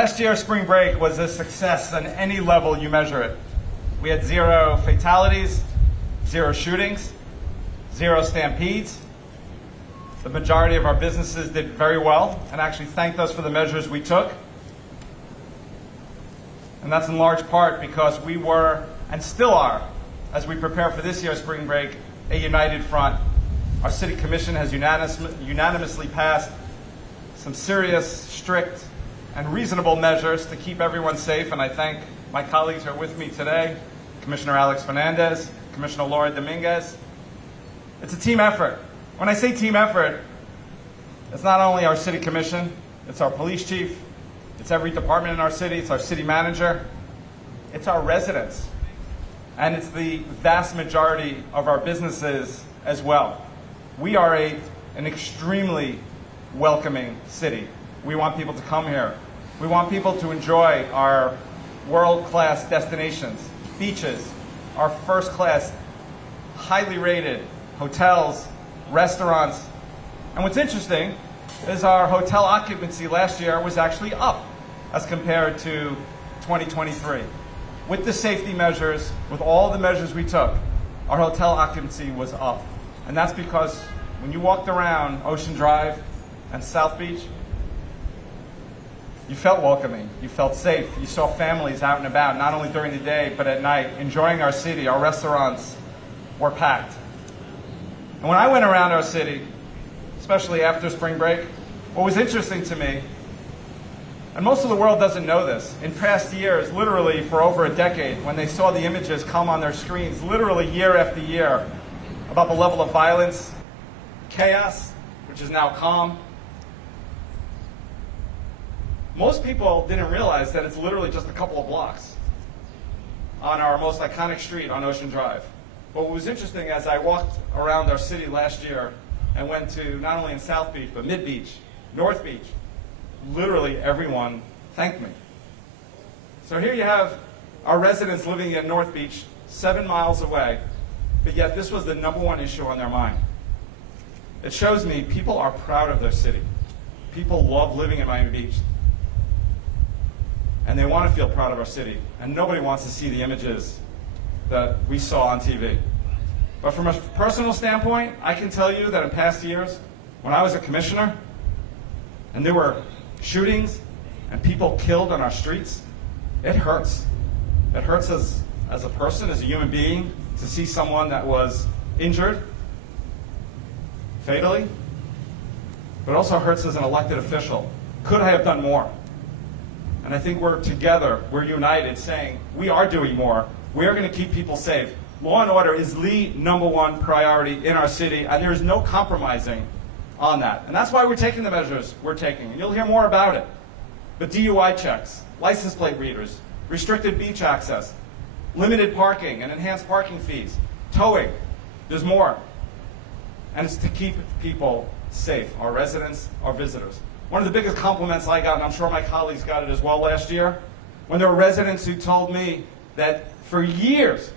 Last year, spring break was a success on any level you measure it. We had 0 fatalities, 0 shootings, 0 stampedes. The majority of our businesses did very well and actually thanked us for the measures we took. And that's in large part because we were, and still are, as we prepare for this year's spring break, a united front. Our City Commission has unanimously passed some serious, strict, and reasonable measures to keep everyone safe, and I thank my colleagues who are with me today, Commissioner Alex Fernandez, Commissioner Laura Dominguez. It's a team effort. When I say team effort, it's not only our City Commission, it's our police chief, it's every department in our city, it's our city manager, it's our residents, and it's the vast majority of our businesses as well. We are an extremely welcoming city. We want people to come here. We want people to enjoy our world-class destinations, beaches, our first-class, highly rated hotels, restaurants. And what's interesting is our hotel occupancy last year was actually up as compared to 2023. With the safety measures, with all the measures we took, our hotel occupancy was up. And that's because when you walked around Ocean Drive and South Beach, you felt welcoming, you felt safe, you saw families out and about, not only during the day, but at night, enjoying our city. Our restaurants were packed. And when I went around our city, especially after spring break, what was interesting to me, and most of the world doesn't know this, in past years, literally for over a decade, when they saw the images come on their screens, literally year after year, about the level of violence, chaos, which is now calm, most people didn't realize that it's literally just a couple of blocks on our most iconic street on Ocean Drive. But what was interesting, as I walked around our city last year and went to not only in South Beach, but Mid Beach, North Beach, literally everyone thanked me. So here you have our residents living in North Beach, 7 miles away, but yet this was the #1 issue on their mind. It shows me people are proud of their city. People love living in Miami Beach. And they want to feel proud of our city. And nobody wants to see the images that we saw on TV. But from a personal standpoint, I can tell you that in past years, when I was a commissioner, and there were shootings and people killed on our streets, it hurts. It hurts as a person, as a human being, to see someone that was injured fatally, but it also hurts as an elected official. Could I have done more? And I think we're together, we're united, saying we are doing more. We are going to keep people safe. Law and order is the #1 priority in our city, and there's no compromising on that. And that's why we're taking the measures we're taking. And you'll hear more about it. But DUI checks, license plate readers, restricted beach access, limited parking and enhanced parking fees, towing, there's more. And it's to keep people safe, our residents, our visitors. One of the biggest compliments I got, and I'm sure my colleagues got it as well last year, when there were residents who told me that for years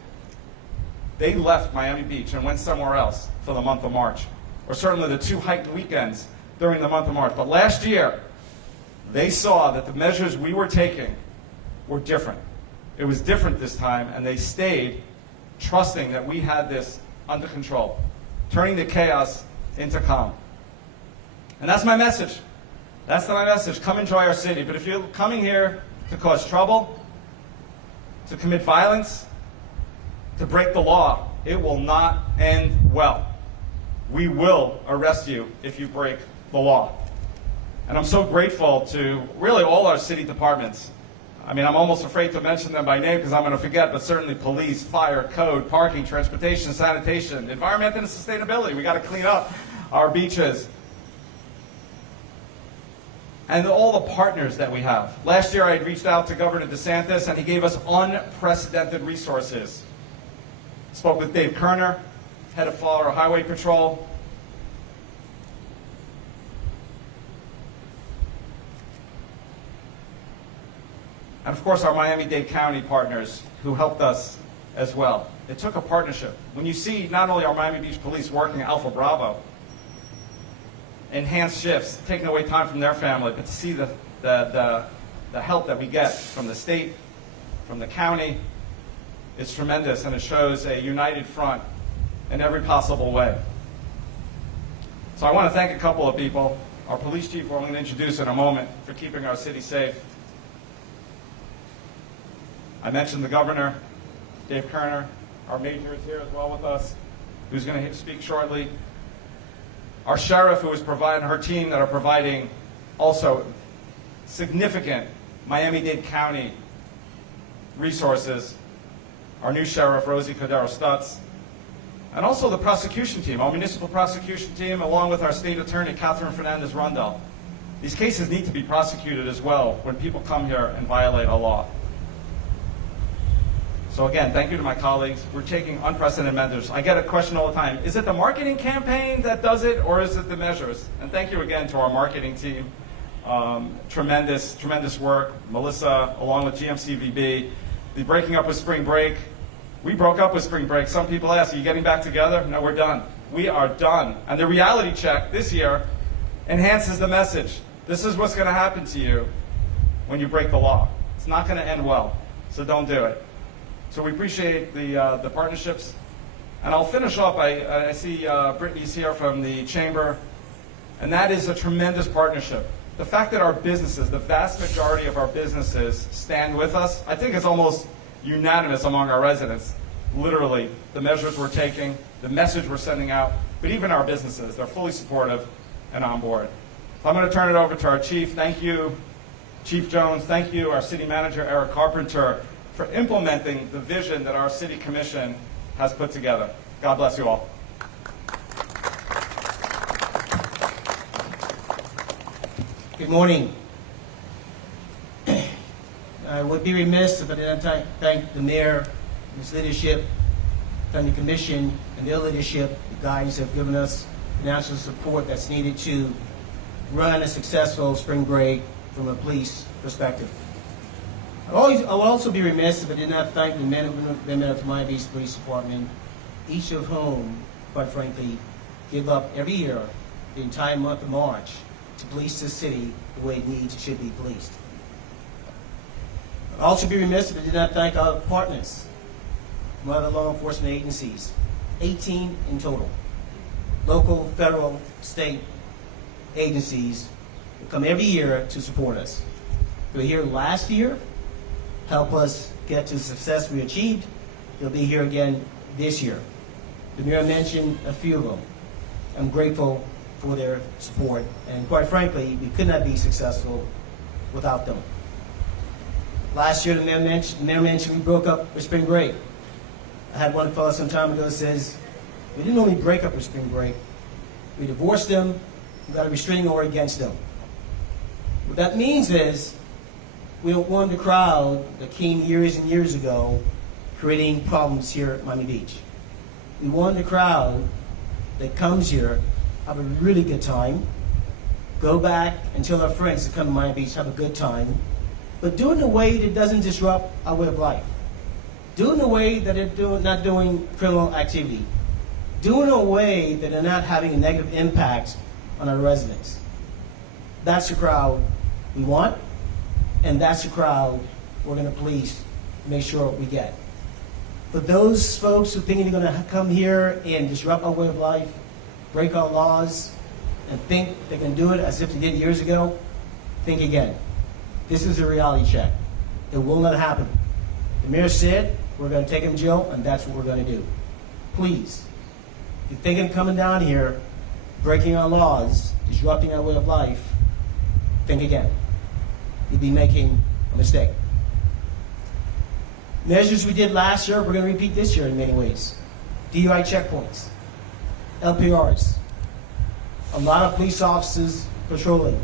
they left Miami Beach and went somewhere else for the month of March, or certainly the 2 heightened weekends during the month of March. But last year, they saw that the measures we were taking were different. It was different this time, and they stayed trusting that we had this under control, turning the chaos into calm. And that's my message. That's my message. Come enjoy our city. But if you're coming here to cause trouble, to commit violence, to break the law, it will not end well. We will arrest you if you break the law. And I'm so grateful to really all our city departments. I mean, I'm almost afraid to mention them by name because I'm going to forget, but certainly police, fire, code, parking, transportation, sanitation, environment and sustainability. We got to clean up our beaches. And all the partners that we have. Last year I had reached out to Governor DeSantis and he gave us unprecedented resources. Spoke with Dave Kerner, head of Florida Highway Patrol. And of course our Miami-Dade County partners who helped us as well. It took a partnership. When you see not only our Miami Beach police working Alpha Bravo, enhanced shifts, taking away time from their family, but to see the the help that we get from the state, from the county, is tremendous, and it shows a united front in every possible way. So I want to thank a couple of people. Our police chief, who I'm going to introduce in a moment, for keeping our city safe. I mentioned the governor, Dave Kerner. Our major is here as well with us, who's going to speak shortly. Our sheriff, who is providing, her team that are providing also significant Miami-Dade County resources. Our new sheriff, Rosie Cordero-Stutz. And also the prosecution team, our municipal prosecution team, along with our state attorney, Catherine Fernandez-Rondell. These cases need to be prosecuted as well when people come here and violate a law. So again, thank you to my colleagues. We're taking unprecedented measures. I get a question all the time. Is it the marketing campaign that does it, or is it the measures? And thank you again to our marketing team. Tremendous work. Melissa, along with GMCVB. The breaking up with spring break. We broke up with spring break. Some people ask, are you getting back together? No, we're done. We are done. And the reality check this year enhances the message. This is what's going to happen to you when you break the law. It's not going to end well, so don't do it. So we appreciate the partnerships. And I'll finish off. I see Brittany's here from the chamber, and that is a tremendous partnership. The fact that our businesses, the vast majority of our businesses, stand with us, I think is almost unanimous among our residents. Literally, the measures we're taking, the message we're sending out, but even our businesses, they're fully supportive and on board. So I'm going to turn it over to our chief. Thank you, Chief Jones. Thank you, our city manager, Eric Carpenter, for implementing the vision that our city commission has put together. God bless you all. Good morning. I would be remiss if I did not thank the mayor and his leadership, thank the commission and their leadership, the guidance have given us financial support that's needed to run a successful spring break from a police perspective. I will also be remiss if I did not thank the men and women of the Miami Beach Police Department, each of whom, quite frankly, give up every year the entire month of March to police the city the way it needs, it should be policed. I'd also be remiss if I did not thank our partners from other law enforcement agencies, 18 in total, local, federal, state agencies who come every year to support us. They were here last year, help us get to the success we achieved. They'll be here again this year. The mayor mentioned a few of them. I'm grateful for their support, and quite frankly, we could not be successful without them. Last year, the mayor mentioned we broke up for spring break. I had one fellow some time ago says, we didn't only break up for spring break, we divorced them, we got a restraining order against them. What that means is, we don't want the crowd that came years and years ago creating problems here at Miami Beach. We want the crowd that comes here, have a really good time, go back and tell our friends to come to Miami Beach, have a good time, but do it in a way that doesn't disrupt our way of life. Do it in a way that they're not doing criminal activity. Do it in a way that they're not having a negative impact on our residents. That's the crowd we want, and that's the crowd we're going to police to make sure we get. But those folks who think they're going to come here and disrupt our way of life, break our laws, and think they can do it as if they did years ago, think again. This is a reality check. It will not happen. The mayor said we're going to take him to jail, and that's what we're going to do. Please, if you're thinking of coming down here, breaking our laws, disrupting our way of life, think again. You'll be making a mistake. Measures we did last year, we're going to repeat this year in many ways. DUI checkpoints, LPRs, a lot of police officers patrolling,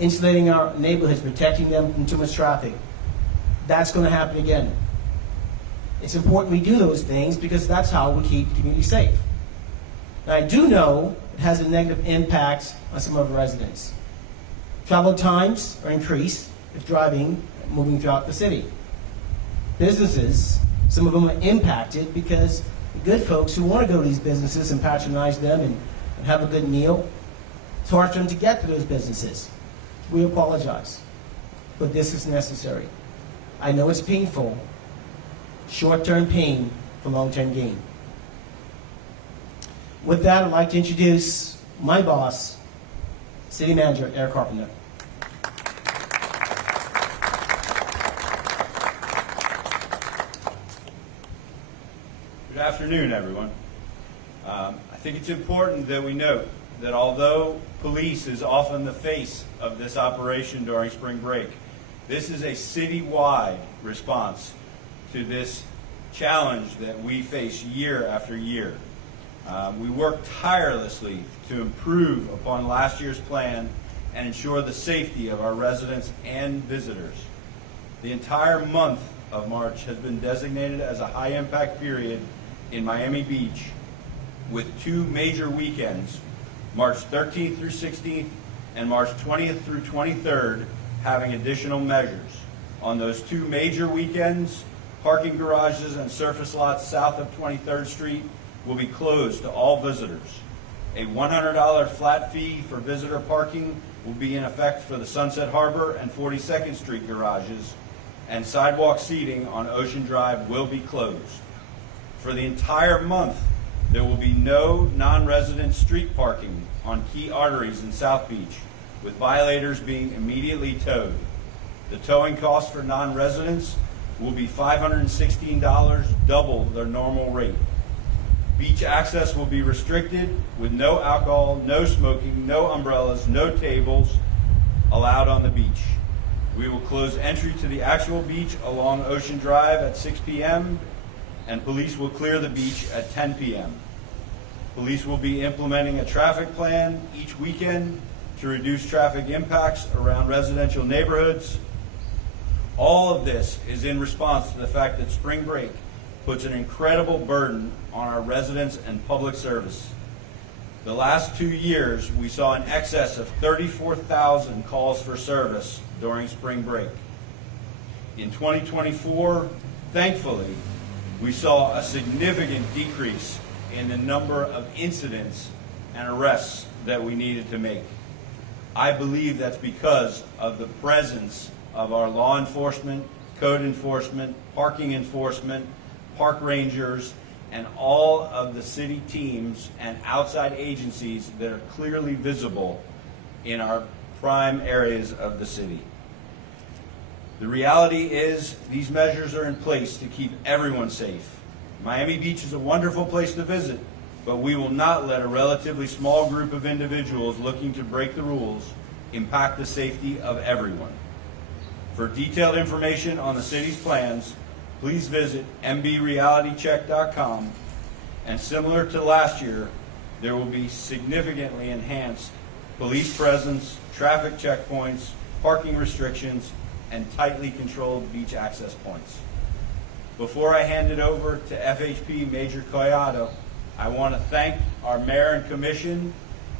insulating our neighborhoods, protecting them from too much traffic. That's going to happen again. It's important we do those things because that's how we keep the community safe. Now, I do know it has a negative impact on some of our residents. Travel times are increased if driving, moving throughout the city. Businesses, some of them are impacted because the good folks who want to go to these businesses and patronize them and have a good meal, it's hard for them to get to those businesses. We apologize. but this is necessary. I know it's painful, short-term pain for long-term gain. With that, I'd like to introduce my boss, City Manager Eric Carpenter. Good afternoon, everyone. I think it's important that we note that although police is often the face of this operation during spring break, this is a citywide response to this challenge that we face year after year. We work tirelessly to improve upon last year's plan and ensure the safety of our residents and visitors. The entire month of March has been designated as a high-impact period in Miami Beach with two major weekends, March 13th through 16th and March 20th through 23rd, having additional measures. On those two major weekends, parking garages and surface lots south of 23rd Street will be closed to all visitors. A $100 flat fee for visitor parking will be in effect for the Sunset Harbor and 42nd Street garages, and sidewalk seating on Ocean Drive will be closed. For the entire month, there will be no non-resident street parking on key arteries in South Beach, with violators being immediately towed. The towing cost for non-residents will be $516, double their normal rate. Beach access will be restricted with no alcohol, no smoking, no umbrellas, no tables allowed on the beach. We will close entry to the actual beach along Ocean Drive at 6 p.m. and police will clear the beach at 10 p.m. Police will be implementing a traffic plan each weekend to reduce traffic impacts around residential neighborhoods. All of this is in response to the fact that spring break puts an incredible burden on our residents and public service. The last 2 years, we saw in excess of 34,000 calls for service during spring break. In 2024, thankfully, we saw a significant decrease in the number of incidents and arrests that we needed to make. I believe that's because of the presence of our law enforcement, code enforcement, parking enforcement, park rangers, and all of the city teams and outside agencies that are clearly visible in our prime areas of the city. The reality is these measures are in place to keep everyone safe. Miami Beach is a wonderful place to visit, but we will not let a relatively small group of individuals looking to break the rules impact the safety of everyone. For detailed information on the city's plans, please visit mbrealitycheck.com, and similar to last year, there will be significantly enhanced police presence, traffic checkpoints, parking restrictions, and tightly controlled beach access points. Before I hand it over to FHP Major Collado, I want to thank our mayor and commission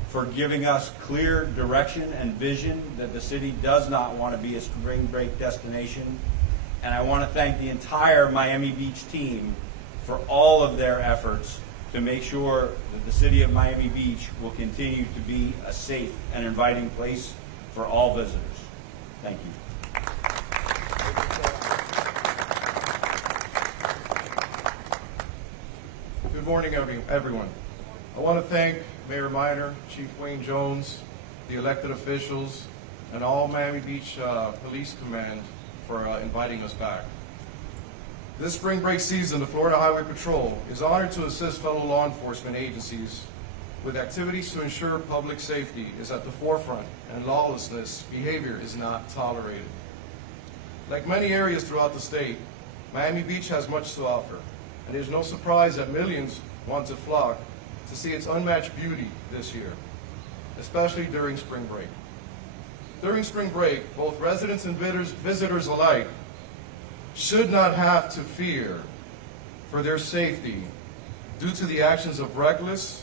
for giving us clear direction and vision that the city does not want to be a spring break destination. And I want to thank the entire Miami Beach team for all of their efforts to make sure that the city of Miami Beach will continue to be a safe and inviting place for all visitors. Thank you. Good morning, everyone. I want to thank Mayor Minor, Chief Wayne Jones, the elected officials, and all Miami Beach Police Command for inviting us back. This spring break season, the Florida Highway Patrol is honored to assist fellow law enforcement agencies with activities to ensure public safety is at the forefront and lawlessness behavior is not tolerated. Like many areas throughout the state, Miami Beach has much to offer, and there's no surprise that millions want to flock to see its unmatched beauty this year, especially during spring break. During spring break, both residents and visitors alike should not have to fear for their safety due to the actions of reckless,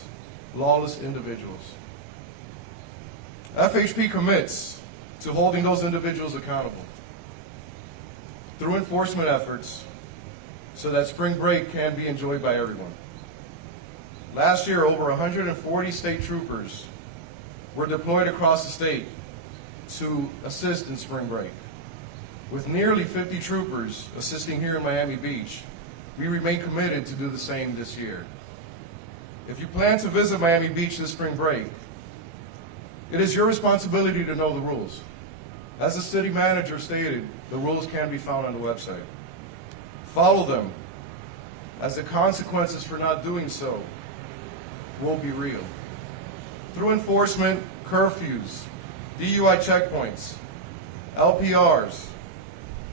lawless individuals. FHP commits to holding those individuals accountable through enforcement efforts so that spring break can be enjoyed by everyone. Last year, over 140 state troopers were deployed across the state to assist in spring break. With nearly 50 troopers assisting here in Miami Beach, we remain committed to do the same this year. If you plan to visit Miami Beach this spring break, it is your responsibility to know the rules. As the city manager stated, the rules can be found on the website. Follow them, as the consequences for not doing so will be real. Through enforcement, curfews, DUI checkpoints, LPRs,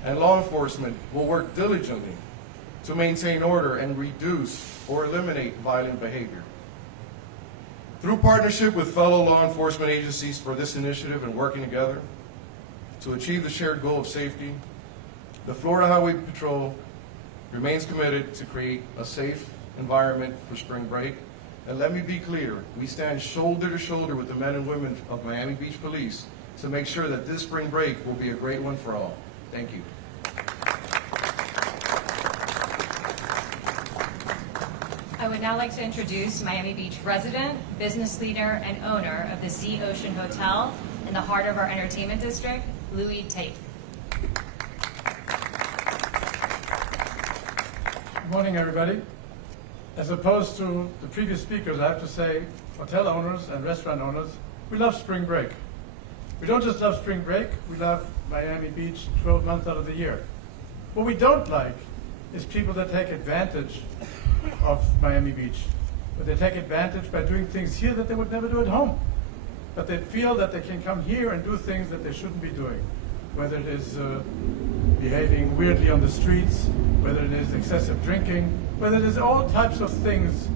and law enforcement will work diligently to maintain order and reduce or eliminate violent behavior. Through partnership with fellow law enforcement agencies for this initiative and working together to achieve the shared goal of safety, the Florida Highway Patrol remains committed to create a safe environment for spring break. And let me be clear, we stand shoulder to shoulder with the men and women of Miami Beach Police to make sure that this spring break will be a great one for all. Thank you. I would now like to introduce Miami Beach resident, business leader, and owner of the Sea Ocean Hotel in the heart of our entertainment district, Louis Tate. Good morning, everybody. As opposed to the previous speakers, I have to say, hotel owners and restaurant owners, we love spring break. We don't just love spring break, we love Miami Beach 12 months out of the year. What we don't like is people that take advantage of Miami Beach. But they take advantage by doing things here that they would never do at home. But they feel that they can come here and do things that they shouldn't be doing. Whether it is behaving weirdly on the streets, whether it is excessive drinking, whether it is all types of things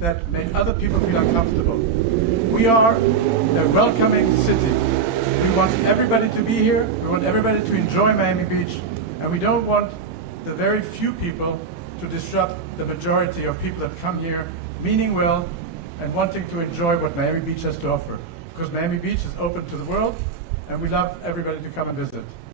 that make other people feel uncomfortable. We are a welcoming city. We want everybody to be here. We want everybody to enjoy Miami Beach. And we don't want the very few people to disrupt the majority of people that come here, meaning well and wanting to enjoy what Miami Beach has to offer. Because Miami Beach is open to the world, and we love everybody to come and visit.